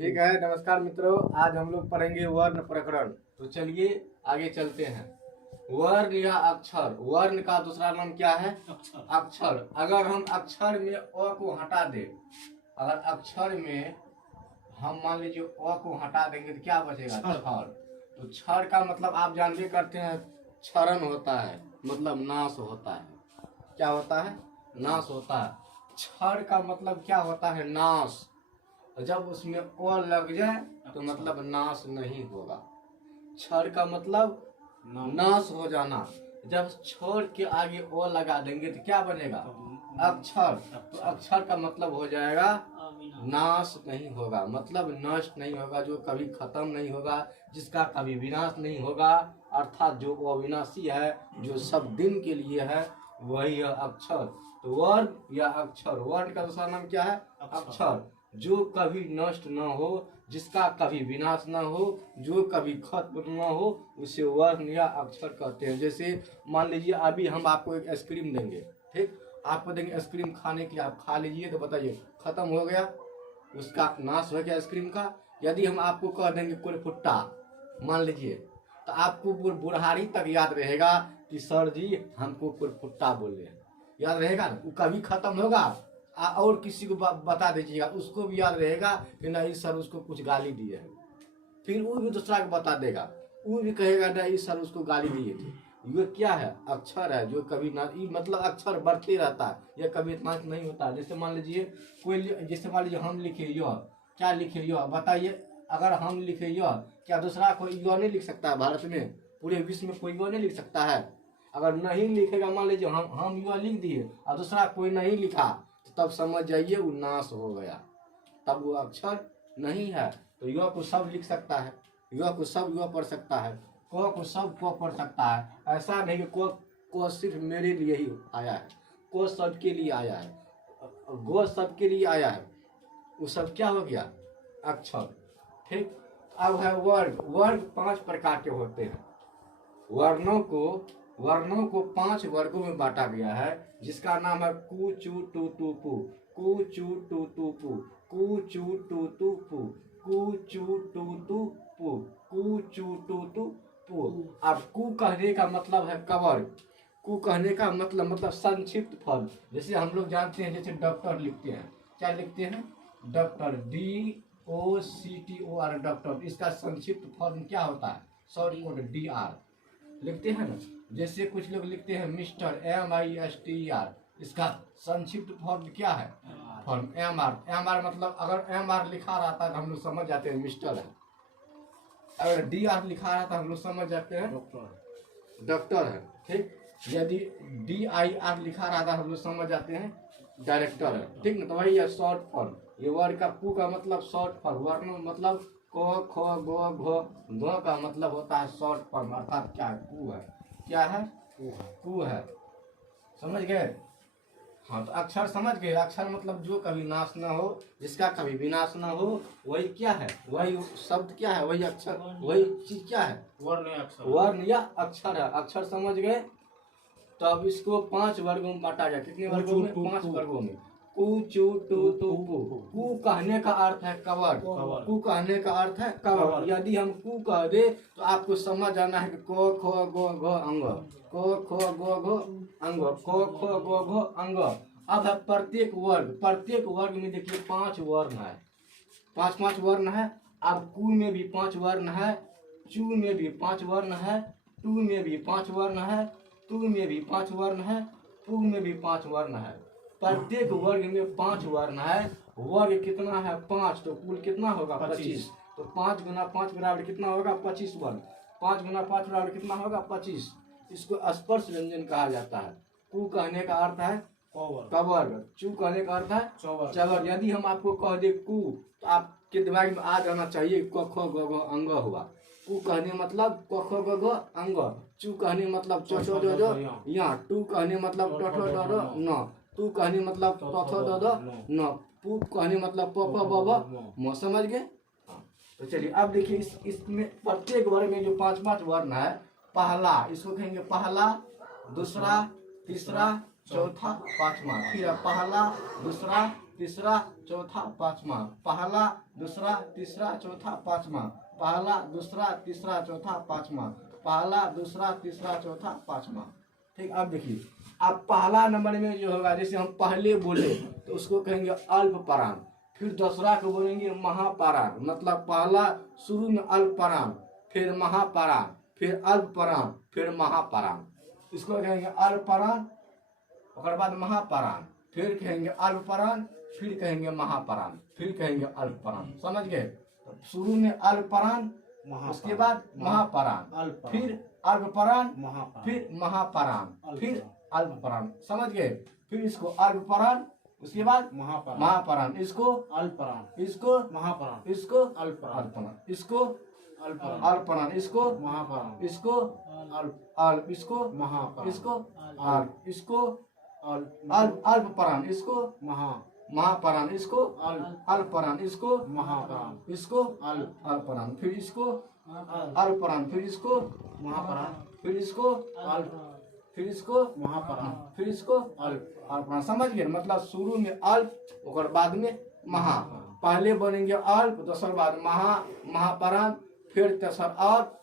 ठीक है। नमस्कार मित्रों, आज हम लोग पढ़ेंगे वर्ण प्रकरण। तो चलिए आगे चलते हैं। वर्ण या अक्षर, वर्ण का दूसरा नाम क्या है? अक्षर। अगर हम अक्षर में अ को हटा दें, अगर अक्षर में हम मान लीजिए अ को हटा देंगे तो क्या बचेगा? क्षर। तो क्षर का मतलब आप जानबे करते हैं, क्षरण होता है, मतलब नाश होता है। क्या होता है? नाश होता है। क्षर का मतलब क्या होता है? नाश। जब उसमें अ लग जाए तो मतलब नाश नहीं होगा। क्षर का मतलब नाश हो जाना। जब क्षर के आगे अ लगा देंगे तो क्या बनेगा? अक्षर। तो अक्षर का मतलब हो जाएगा नाश नहीं होगा, मतलब नष्ट नहीं होगा, जो कभी खत्म नहीं होगा, जिसका कभी विनाश नहीं होगा, अर्थात जो अविनाशी है, जो सब दिन के लिए है, वही है अक्षर। तो वर्ण या अक्षर, वर्ण का दूसरा नाम क्या है? अक्षर। जो कभी नष्ट न हो, जिसका कभी विनाश न हो, जो कभी खत्म न हो, उसे वर्ण या अक्षर कहते हैं। जैसे मान लीजिए अभी हम आपको एक आइसक्रीम देंगे, ठीक, आपको देंगे आइसक्रीम खाने के लिए, आप खा लीजिए, तो बताइए खत्म हो गया, उसका नाश हो गया आइसक्रीम का। यदि हम आपको कह देंगे कुलफुट्टा, मान लीजिए, तो आपको बुढ़ारी तक याद रहेगा कि सर जी हमको कुलफुट्टा बोले, याद रहेगा ना? वो कभी खत्म होगा, और किसी को बता दीजिएगा, उसको भी याद रहेगा कि नहीं सर उसको कुछ गाली दिए है, फिर वो भी दूसरा को बता देगा, वो भी कहेगा नहीं सर उसको गाली दिए थे। ये क्या है? अक्षर है, जो कभी ना, मतलब अक्षर बढ़ते रहता है, यह कभी इतना नहीं होता। जैसे मान लीजिए कोई, जैसे मान लीजिए हम लिखे यह, क्या लिखे यह, बताइए। अगर हम लिखे यह, क्या दूसरा कोई यह नहीं लिख सकता है? भारत में पूरे विश्व में कोई यह नहीं लिख सकता है? अगर नहीं लिखेगा, मान लीजिए हम यह लिख दिए और दूसरा कोई नहीं लिखा, तो तब समझ जाइए वो नाश हो गया, तब वो अक्षर नहीं है। तो यह को सब लिख सकता है, यह को सब यह पढ़ सकता है, क को सब क पढ़ सकता है। ऐसा नहीं कि को सिर्फ मेरे लिए ही आया है, को सबके लिए आया है, गो सबके लिए आया है। वो सब क्या हो गया? अक्षर। ठीक। अब है वर्ग। वर्ग 5 प्रकार के होते हैं। वर्णों को 5 वर्गों में बांटा गया है, जिसका नाम है कु चू टू टू पू, कु चू टू टू पू, कु चू टू टू पू, कु चू टू टू पू, कु चू टू टू पू। अब कु कहने का मतलब है कवर। कु कहने का मतलब संक्षिप्त फॉर्म। जैसे हम लोग जानते हैं, जैसे डॉक्टर लिखते हैं, क्या लिखते हैं? Doctor, DOCTOR, doctor. इसका संक्षिप्त फॉर्म क्या होता है? शॉर्ट कोड DR लिखते हैं ना। जैसे कुछ लोग लिखते हैं मिस्टर, MISTER, इसका संक्षिप्त फॉर्म क्या है? फॉर्म MR मतलब अगर MR लिखा रहता है तो हम लोग समझ जाते हैं मिस्टर है, अगर DR लिखा रहता है हम लोग समझ जाते हैं डॉक्टर है। ठीक। यदि DIR लिखा रहता है हम लोग समझ जाते हैं डायरेक्टर है। ठीक ना? तो वही है शॉर्ट फॉर्म। ये वर्ड का कु का मतलब शॉर्ट फॉर्म, वर्ण मतलब क ख ग घ, घ का मतलब होता है शॉर्ट फॉर्म, अर्थात क्या है? कु है। क्या है? कु है। समझ गए? हाँ, तो अक्षर समझ गए। अक्षर मतलब जो कभी नाश ना हो, जिसका कभी विनाश ना हो, वही क्या है? वही शब्द क्या है? वही अक्षर, वही चीज क्या है? वर्ण या अक्षर है। अक्षर समझ गए? तो अब इसको 5 वर्गों में बांटा जाए। कितने वर्गों में? 5 वर्गों में। कु चू टू टू पू। कु कहने का अर्थ है कवर। कु कहने का अर्थ है कवर। यदि हम कु कह दे तो आपको समझ आना है कि क ख ग घ अंग, क ख ग घ अंग, क ख ग घ अंग। अब है प्रत्येक वर्ग। प्रत्येक वर्ग में देखिए 5 वर्ण है, 5 वर्ण है। अब कु में भी 5 वर्ण है, चू में भी 5 वर्ण है, टू में भी 5 वर्ण है, तू में भी 5 वर्ण है, पू में भी 5 वर्ण है। प्रत्येक वर्ग में 5 वर्ण है। वर्ग कितना है? 5, तो कुल कितना होगा? 25। तो 5 गुना 5 बराबर कितना होगा? 25 वर्ग। 5 गुना 5 बराबर कितना होगा? 25। इसको स्पर्श व्यंजन कहा जाता है। कु कहने का अर्थ है कवर्ग, चू कहने का अर्थ है चवर। यदि हम आपको कह दे कु, तो आपके दिमाग में आ जाना चाहिए क ख ग घ अंग हुआ। कु कहने मतलब क ख ग घ अंग, चू कहने मतलब च छ ज ज या, टू कहने मतलब ट ठ ड ढ न, तू कहने मतलब त थ द ध न, पू कहने मतलब प फ ब भ म। समझ गए? तो चलिए अब देखिए, इसमें प्रत्येक वर्ग में जो 5 वर्ण है, पहला इसको कहेंगे पहला, दूसरा, तीसरा, चौथा, 5वां। फिर पहला, दूसरा, तीसरा चौथा पांचवा, पहला दूसरा तीसरा चौथा पांचवा, पहला दूसरा तीसरा चौथा पांचवा, पहला दूसरा तीसरा चौथा पांचवा। ठीक, अब देखिए अब पहला नंबर में जो होगा, जैसे हम पहले बोले तो उसको कहेंगे अल्पपराण, फिर दूसरा को बोलेंगे महापराण, मतलब पहला शुरू में अल्पपराण, फिर महापराण, फिर अल्पपराण, फिर महापराण। इसको कहेंगे अल्पपराण, उसके बाद महापराण, फिर कहेंगे अल्पपराण, फिर कहेंगे महापराण, फिर कहेंगे अल्पपराण। समझ गए? शुरू में अल्पपराण, उसके बाद महापराण, फिर अल्पपराण, फिर महापराण, फिर अल्पपराण। समझ गए? फिर इसको अल्पपराण, उसके बाद महापराण, इसको अल्पपराण, इसको महापराण, इसको अल्पपराण, इसको अल्पपराण, इसको महापराण, इसको इसको महापराण, इसको इसको अल्पपराण, इसको महापराण, इसको अल्पपराण, इसको महापराण, इसको अल्पपराण, फिर इसको अल्पपराण, फिर इसको महापराण, फिर इसको फिर इसको महापराण, फिर इसको अल्पपराण। समझ गए? मतलब शुरू में अल्प, और बाद में महा। पहले बनेंगे अल्प, दूसरा बाद महापराण, फिर तेसर अल्प,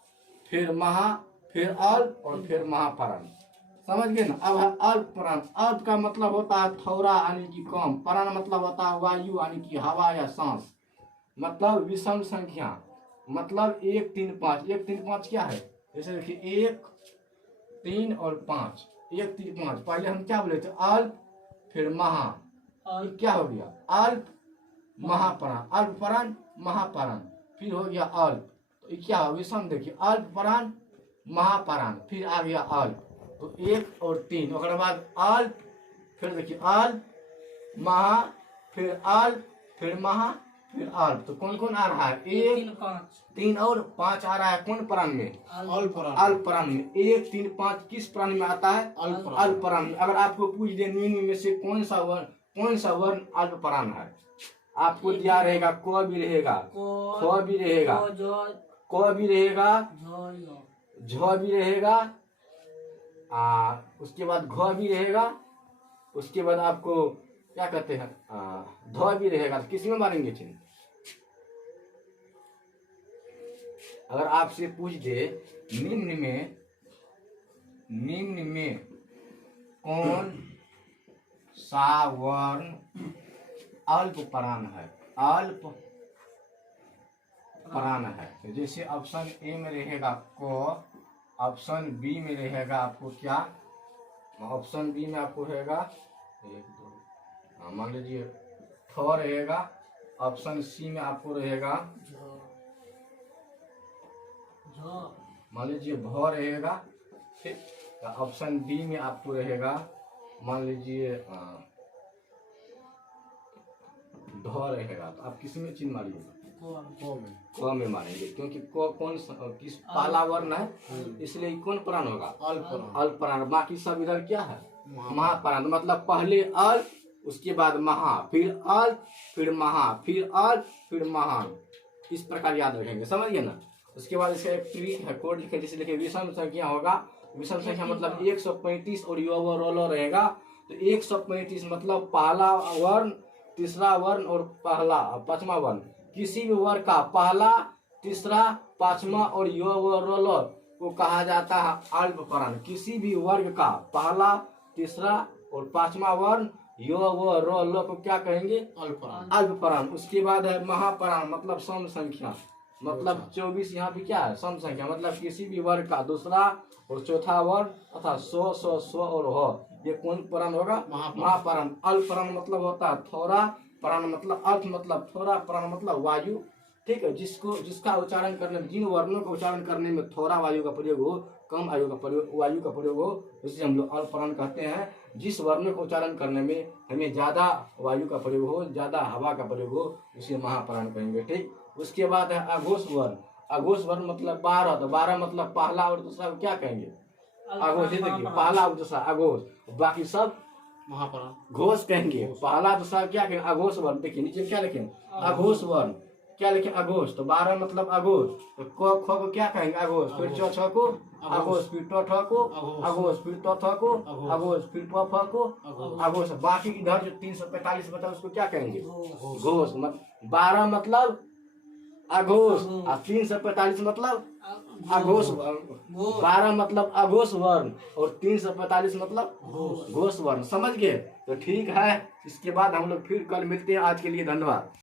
फिर महा, फिर अल्प और फिर महापराण। समझ गए ना? अब है अल्पपराण। अल्प का मतलब होता है थोड़ा यानी कि कम, पराण मतलब होता है वायु यानी कि हवा या सांस, मतलब विषम संख्या, मतलब 1 3 5। 1 3 5 क्या है? जैसे देखिए 1 3 और 5, 1 3 5। पहले हम क्या बोले थे? अल्प, फिर महा, क्या हो गया? अल्प महापराण, अल्पपराण महापराण, फिर हो गया अल्प, तो ये क्या हो? विषम। देखिए अल्पपराण महापराण, फिर आ गया अल्प, तो 1 और 3, उसके बाद अल्प, फिर देखिए अल्प महा, फिर अल्प, फिर महा, फिर अल्प। तो कौन कौन आ रहा है? 1 3 और 5 आ रहा है। कौन प्राण में? अल्पपराण में। 1 3 5 किस प्राण में आता है? अल्पपराण में। अगर आपको पूछ दे निम्न में से कौन सा वर्ण अल्पपराण है, आपको दिया रहेगा क भी रहेगा, ख भी रहेगा, क भी रहेगा, झ भी रहेगा, उसके बाद घ भी रहेगा, उसके बाद आपको क्या कहते हैं ध भी रहेगा। तो किस में मारेंगे चिन्ह? अगर आपसे पूछ दे निम्न में कौन सा वर्ण अल्पपराण है, अल्पपराण है, तो जैसे ऑप्शन ए में रहेगा क, ऑप्शन बी में रहेगा आपको क्या? ऑप्शन बी में आपको रहेगा मान लीजिए थ रहेगा, ऑप्शन सी में आपको रहेगा मान लीजिए भ रहेगा, ठीक। ऑप्शन डी में आपको रहेगा मान लीजिए ढ रहेगा। तो आप किस में चिन्ह मारिएगा? क में मारेंगे, क्योंकि क कौन किस पहला वर्ण है, इसलिए कौन प्राण होगा? अल्पपराण। बाकी सब इधर क्या है? महापराण। मतलब पहले अल्प, उसके बाद महा, फिर अल्प, फिर महा, फिर अल्प, फिर महान। इस प्रकार याद रखेंगे। समझ गए ना? उसके बाद इसका एक ट्रिक है, कोड लिखे, जिसे लिखे विषम संख्या होगा। विषम संख्या मतलब 135 और रोल रहेगा। तो 135 मतलब पहला वर्ण, तीसरा वर्ण और पहला पांचवा वर्ण, किसी भी वर्ग का पहला, तीसरा, पांचवा और रोल को कहा जाता है अल्पपराण। किसी भी वर्ग का पहला, तीसरा और पांचवा वर्ण रोल को क्या कहेंगे? अल्पपराण। उसके बाद है महापराण, मतलब सम संख्या, मतलब 24 यहाँ पे क्या है? सम संख्या, मतलब किसी भी वर्ग का दूसरा और चौथा वर्ण तथा 100 100 100 और हो, ये कौन प्राण होगा? महापराण। अल्पपराण मतलब होता है थोड़ा, प्राण मतलब अर्थ, मतलब थोड़ा, प्राण मतलब वायु, ठीक है। जिसका उच्चारण करने में, जिन वर्णों का उच्चारण करने में थोड़ा वायु का प्रयोग हो, कम वायु का प्रयोग हो, उसे हम लोग अल्पपराण कहते हैं। जिस वर्ण का उच्चारण करने में हमें ज्यादा वायु का प्रयोग हो, ज्यादा हवा का प्रयोग हो, उसे महापराण कहेंगे, ठीक। उसके बाद है अघोष वर्ण। अघोष वर्ण मतलब 12, तो 12 मतलब पहला और दूसरा क्या कहेंगे? अघोष। देखिए पहला और दूसरा अघोष, बाकी सब महापराण घोष कहेंगे। पहला दूसरा क्या कहेंगे? अघोष वर्ण। देखिए नीचे क्या लिखेंगे? अघोष वर्ण। क्या लिखे अघोष, तो 12 मतलब अघोष, तो क ख को क्या कहेंगे अघोष, फिर च छ को अघोष, फिर ट ठ को अघोष, फिर त थ को अघोष, फिर प फ को अघोष। बाकी इधर जो 345 बचा उसको क्या कहेंगे घोष। 12 मतलब अघोष और 345 मतलब अघोष। 12 मतलब अघोष वर्ण और 345 मतलब घोष वर्ण। समझ गए? तो ठीक है, इसके बाद हम लोग फिर कल मिलते हैं। आज के लिए धन्यवाद।